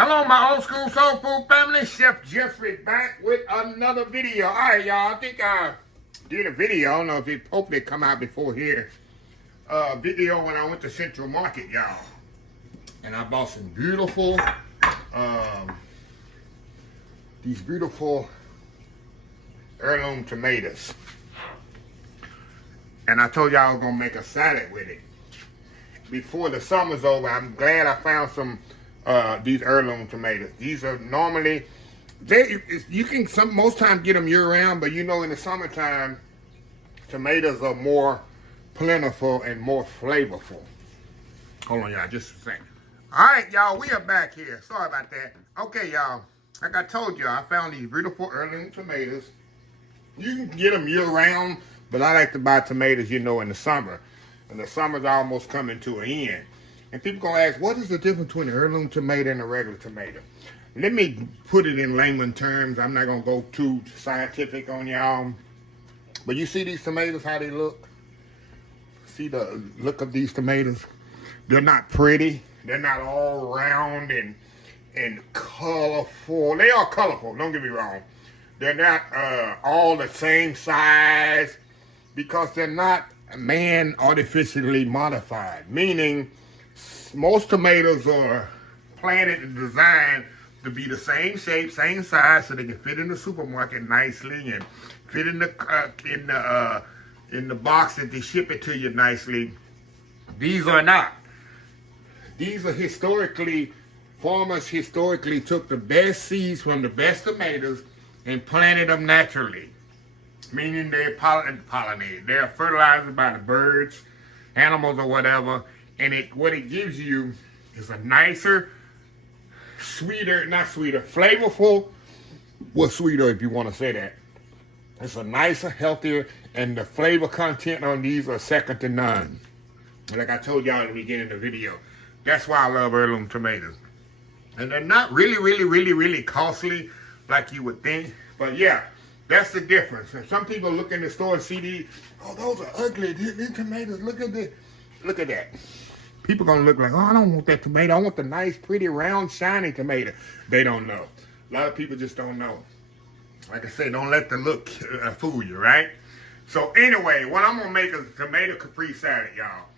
Hello, my old school soul food family. Chef Jeffrey back with another video. All right, y'all. I think I did a video. I don't know if it hopefully come out before here. Video when I went to Central Market, y'all, and I bought some beautiful, these beautiful heirloom tomatoes. And I told y'all I was gonna make a salad with it before the summer's over. I'm glad I found some. These heirloom tomatoes. These are normally, you can most times get them year round, but you know in the summertime, tomatoes are more plentiful and more flavorful. Hold on, y'all, just a second. All right, y'all, we are back here. Sorry about that. Okay, y'all, like I told y'all, I found these beautiful heirloom tomatoes. You can get them year round, but I like to buy tomatoes, you know, in the summer. And the summer's almost coming to an end. And people gonna ask, what is the difference between an heirloom tomato and a regular tomato? Let me put it in layman terms. I'm not gonna go too scientific on y'all. But you see these tomatoes, how they look? See the look of these tomatoes? They're not pretty. They're not all round and colorful. They are colorful, don't get me wrong. They're not all the same size because they're not man artificially modified, meaning most tomatoes are planted and designed to be the same shape, same size, so they can fit in the supermarket nicely and fit in the box that they ship it to you nicely. These are not. These are farmers historically took the best seeds from the best tomatoes and planted them naturally, meaning they're pollinated. They're fertilized by the birds, animals, or whatever. And what it gives you is a nicer, flavorful, well, sweeter if you want to say that. It's a nicer, healthier, and the flavor content on these are second to none. Like I told y'all at the beginning of the video, that's why I love heirloom tomatoes. And they're not really costly like you would think. But yeah, that's the difference. And some people look in the store and see these, oh, those are ugly. These tomatoes, look at this. Look at that. People gonna look like, oh, I don't want that tomato. I want the nice, pretty, round, shiny tomato. They don't know. A lot of people just don't know. Like I said, don't let the look fool you, right? So anyway, what I'm gonna make is a tomato caprese salad, y'all.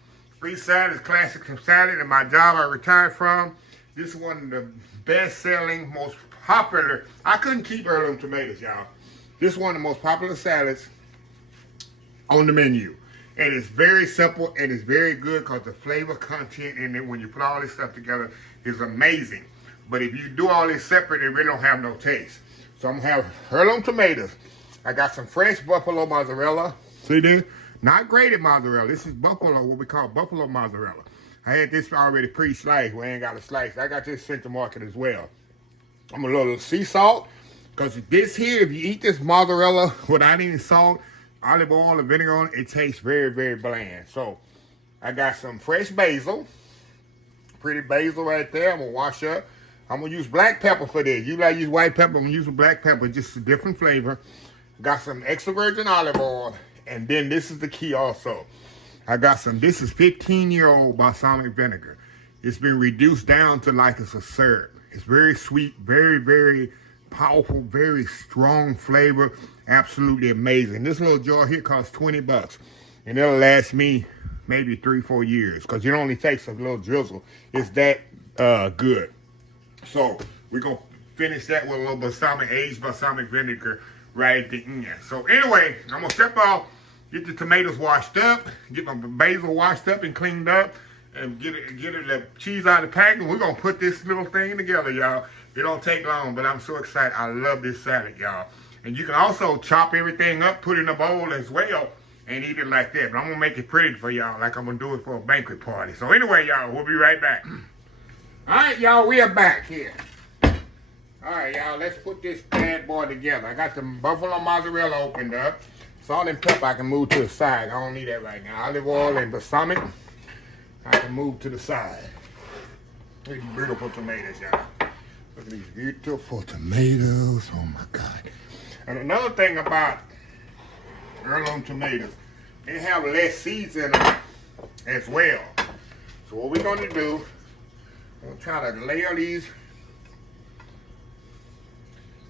Caprese salad is classic salad in my job I retired from. This is one of the best-selling, most popular. I couldn't keep heirloom tomatoes, y'all. This is one of the most popular salads on the menu. And it's very simple and it's very good because the flavor content in it when you put all this stuff together is amazing. But if you do all this separate, it really don't have no taste. So I'm gonna have heirloom tomatoes. I got some fresh buffalo mozzarella. See this? Not grated mozzarella. This is buffalo, what we call buffalo mozzarella. I had this already pre-sliced. We ain't got a slice. I got this Central Market as well. I'm gonna little sea salt because this here, if you eat this mozzarella without any salt, olive oil and vinegar on it, it tastes very bland. So I got some fresh basil, pretty basil right there. I'm gonna wash up. I'm gonna use black pepper for this. You like use white pepper, I'm gonna use black pepper, just a different flavor. Got some extra virgin olive oil, and then this is the key also. I got some, this is 15-year-old balsamic vinegar. It's been reduced down to like it's a syrup. It's very sweet, very powerful, very strong flavor. Absolutely amazing. This little jar here costs 20 bucks. And it'll last me maybe 3-4 years because it only takes a little drizzle. It's that good. So we're going to finish that with a little aged balsamic vinegar right at the end. So anyway, I'm going to step off, get the tomatoes washed up, get my basil washed up and cleaned up, and get the cheese out of the pack. And we're going to put this little thing together, y'all. It don't take long, but I'm so excited. I love this salad, y'all. And you can also chop everything up, put it in a bowl as well, and eat it like that. But I'm going to make it pretty for y'all like I'm going to do it for a banquet party. So anyway, y'all, we'll be right back. All right, y'all, we are back here. All right, y'all, let's put this bad boy together. I got the buffalo mozzarella opened up. Salt and pepper I can move to the side. I don't need that right now. Olive oil and balsamic, I can move to the side. Look at these beautiful tomatoes, y'all. Look at these beautiful tomatoes. Oh, my God. And another thing about heirloom tomatoes, they have less seeds in them as well. So what we're going to do, we're going to try to layer these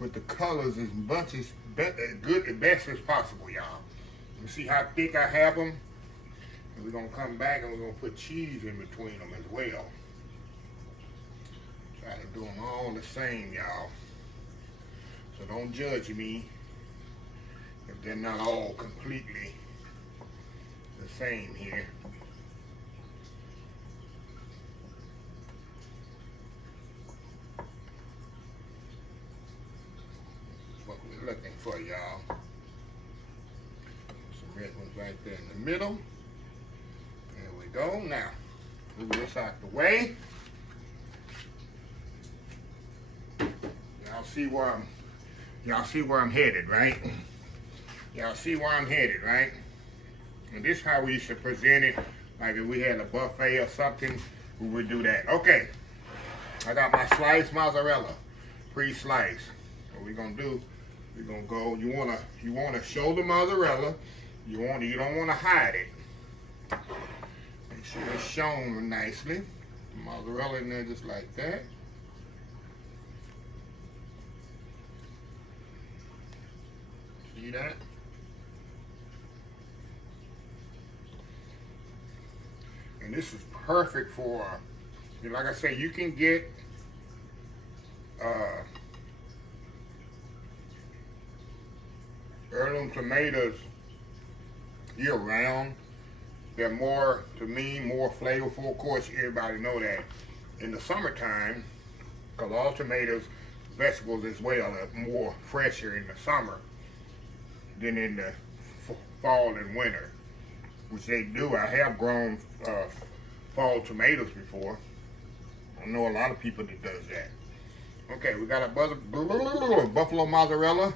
with the colors as much as good and best as possible, y'all. You see how thick I have them? And we're gonna come back and we're gonna put cheese in between them as well. Try to do them all the same, y'all. So don't judge me if they're not all completely the same here. That's what we're looking for, y'all. Some red ones right there in the middle. There we go. Now, move this out the way. Y'all see where I'm headed, right? Y'all see where I'm headed, right? And this is how we should present it. Like if we had a buffet or something, we would do that. Okay, I got my sliced mozzarella, pre-sliced. What we're gonna do? We're gonna go. You wanna show the mozzarella. You don't wanna hide it. Make sure it's shown nicely. The mozzarella in there just like that. See that? And this is perfect for, like I say, you can get heirloom tomatoes year round. They're more, to me, more flavorful. Of course, everybody know that in the summertime, because all tomatoes, vegetables as well, are more fresher in the summer than in the fall and winter, which they do. I have grown fall tomatoes before. I know a lot of people that does that. Okay, we got a buffalo mozzarella,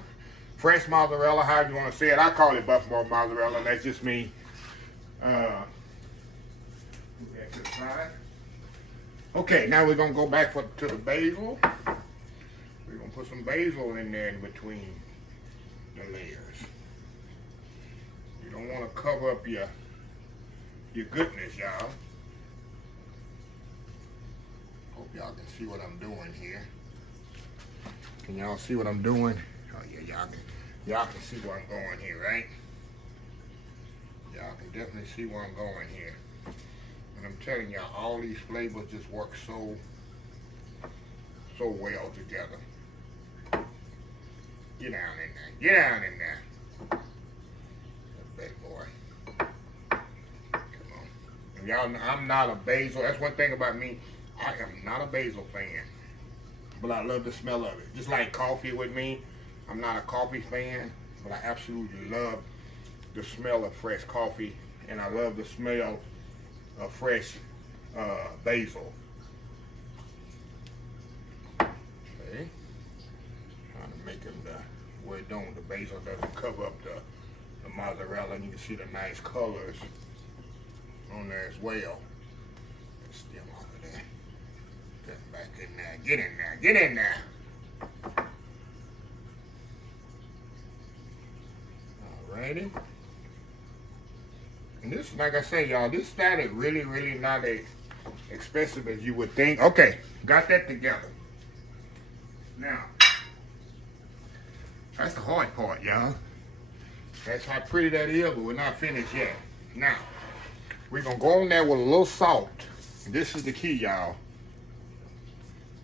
fresh mozzarella, however you want to say it. I call it buffalo mozzarella. That's just me. Put that to the side. Okay, now we're gonna go back to the basil. We're gonna put some basil in there in between the layers. You don't want to cover up your goodness, y'all. Hope y'all can see what I'm doing here. Can y'all see what I'm doing? Oh yeah, y'all can see where I'm going here, right? Y'all can definitely see where I'm going here. And I'm telling y'all, all these flavors just work so well together. Get down in there. Get down in there. Big boy. Come on. And y'all, I'm not a basil. That's one thing about me. I am not a basil fan. But I love the smell of it. Just like coffee with me. I'm not a coffee fan. But I absolutely love the smell of fresh coffee. And I love the smell of fresh basil. Okay. Trying to make them where it don't, the basil doesn't cover up the mozzarella, and you can see the nice colors on there as well. Let's stem off of there. Get back in there. Get in there. Get in there. Alrighty. And this, like I say, y'all, this started really not as expensive as you would think. Okay, got that together. Now, that's the hard part, y'all. That's how pretty that is, but we're not finished yet. Now, we're going to go on there with a little salt. This is the key, y'all.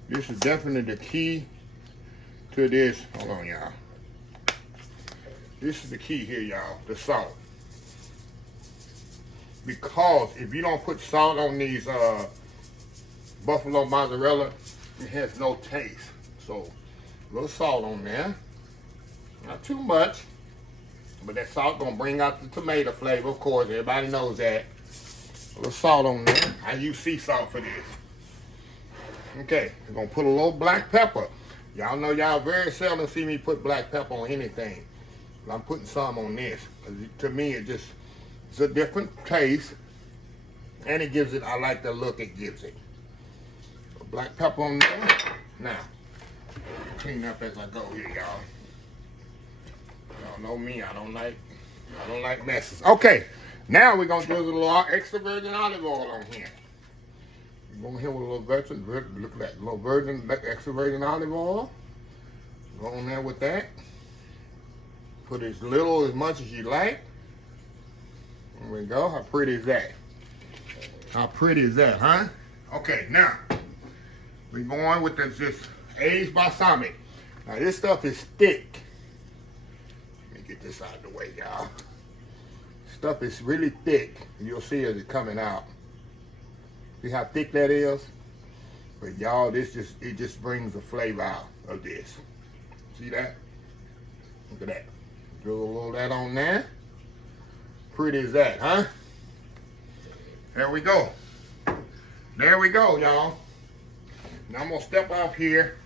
This is definitely the key to this. Hold on, y'all. This is the key here, y'all, the salt. Because if you don't put salt on these buffalo mozzarella, it has no taste. So, a little salt on there. Not too much. But that salt gonna bring out the tomato flavor, of course. Everybody knows that. A little salt on there. I use sea salt for this. Okay, we're gonna put a little black pepper. Y'all know y'all very seldom see me put black pepper on anything. But I'm putting some on this. Cause to me, it's a different taste. And it gives it, I like the look it gives it. So black pepper on there. Now, clean up as I go here, y'all. Y'all know me, I don't like messes. Okay, now we're gonna do a little extra virgin olive oil on here. We're going here with a little virgin, look at that, little virgin, extra virgin olive oil. Go on there with that. Put as little, as much as you like. There we go. How pretty is that? How pretty is that, huh? Okay, now we're going with this aged balsamic. Now this stuff is thick. Let me get this out of the way, y'all. Stuff is really thick. You'll see as it's coming out. See how thick that is? But y'all, it just brings the flavor out of this. See that? Look at that. Drill a little of that on there. Pretty as that, huh? There we go. There we go, y'all. Now I'm gonna step off here,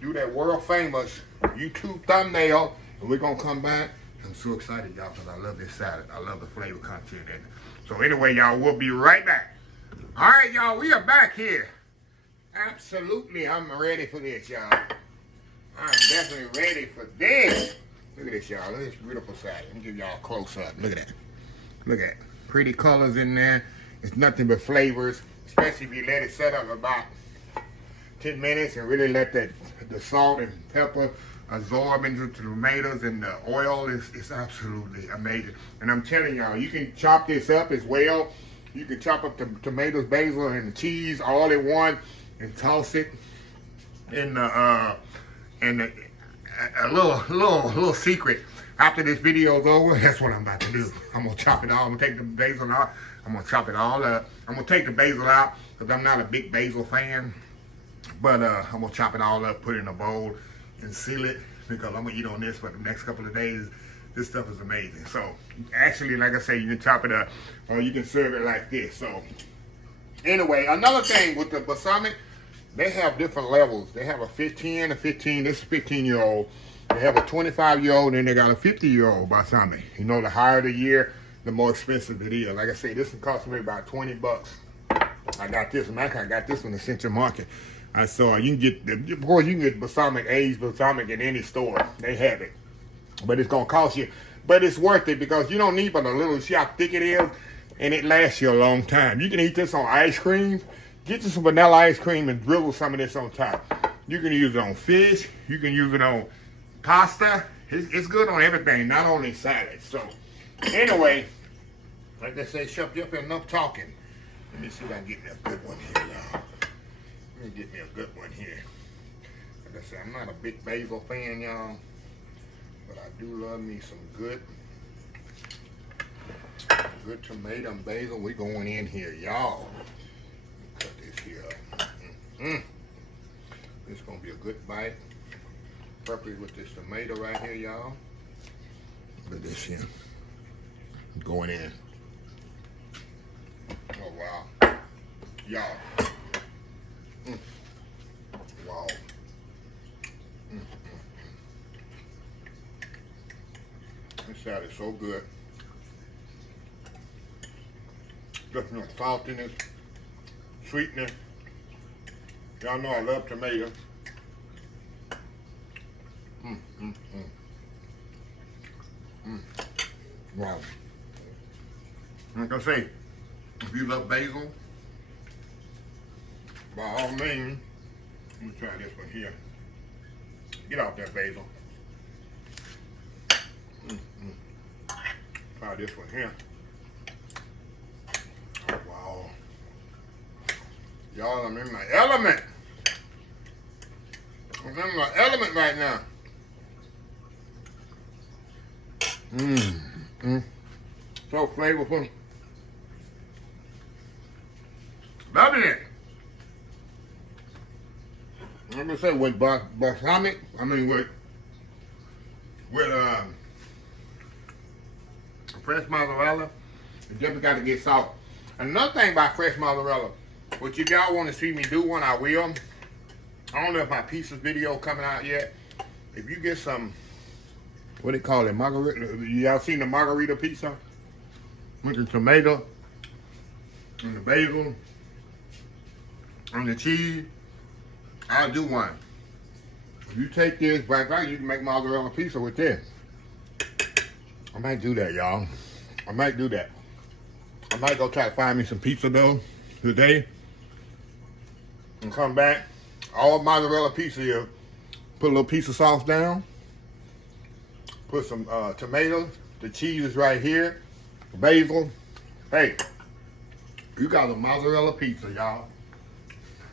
do that world famous YouTube thumbnail, and we're gonna come back. I'm so excited, y'all, because I love this salad. I love the flavor content in it. So anyway, y'all, we'll be right back. All right, y'all, we are back here. Absolutely, I'm ready for this, y'all. I'm definitely ready for this. Look at this, y'all. Look at this beautiful salad. Let me give y'all a close up. Look at that. Look at that. Pretty colors in there. It's nothing but flavors, especially if you let it set up about 10 minutes and really let the salt and pepper absorb into the tomatoes, and the oil is absolutely amazing. And I'm telling y'all, you can chop this up as well. You can chop up the tomatoes, basil, and the cheese all in one and toss it in a little secret. After this video is over, that's what I'm about to do. I'm gonna chop it all. I'm gonna take the basil out. I'm gonna chop it all up. I'm gonna take the basil out because I'm not a big basil fan. But I'm gonna chop it all up, put it in a bowl, and seal it, because I'm gonna eat on this for the next couple of days. This stuff is amazing. So actually, like I say, you can chop it up or you can serve it like this. So anyway, another thing with the balsamic, they have different levels. They have a 15, this is a 15-year-old. They have a 25-year-old, and they got a 50-year-old balsamic. You know, the higher the year, the more expensive it is. Like I say, this one cost me about 20 bucks. I got this one. I got this one in Central Market. I saw you can get, of course, you can get balsamic, aged balsamic in any store. They have it. But it's going to cost you. But it's worth it because you don't need but a little. See how thick it is? And it lasts you a long time. You can eat this on ice cream. Get you some vanilla ice cream and drizzle some of this on top. You can use it on fish. You can use it on pasta. It's good on everything, not only salads. So, anyway, like they say, shut up enough talking. Let me see if I can get me a good one here, y'all. Let me get me a good one here. Like I said, I'm not a big basil fan, y'all. But I do love me some good tomato and basil. We going in here, y'all. Cut this here up. This is going to be a good bite. Perfect with this tomato right here, y'all. Look at this here. Going in. Oh, wow. Y'all. Wow. This salad is so good. Just no saltiness, sweetness. Y'all know I love tomato. Wow. Like I say, if you love basil, by all means, let me try this one here. Get off that basil. Try this one here. Oh, wow. Y'all, I'm in my element. I'm in my element right now. So flavorful. Loving it. I'm gonna say with balsamic, with fresh mozzarella, you definitely got to get salt. Another thing about fresh mozzarella, which if y'all want to see me do one, I will. I don't know if my pizza video coming out yet. If you get some, what they call it, margarita, y'all seen the margarita pizza? With the tomato, and the basil, and the cheese, I'll do one. If you take this back, you can make mozzarella pizza with this. I might do that, y'all. I might do that. I might go try to find me some pizza dough today and come back. All mozzarella pizza here, Put a little piece of sauce down. Put some tomatoes. The cheese is right here. Basil. Hey, you got a mozzarella pizza, y'all.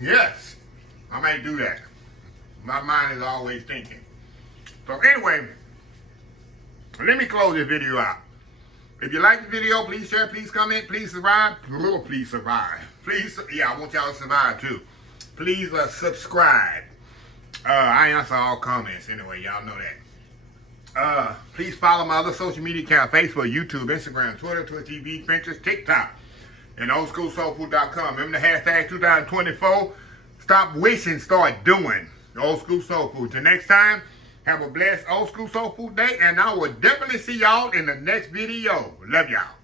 Yes, I may do that. My mind is always thinking. So anyway, let me close this video out. If you like the video, please share, please comment, please survive. Please survive. Please, yeah, I want y'all to survive too. Please subscribe. I answer all comments anyway, y'all know that. Please follow my other social media account, Facebook, YouTube, Instagram, Twitter, Twitch TV, Pinterest, TikTok, and oldschoolsoulfood.com. Remember the hashtag 2024. Stop wishing, start doing. Old School Soul Food. Till next time, have a blessed Old School Soul Food day, and I will definitely see y'all in the next video. Love y'all.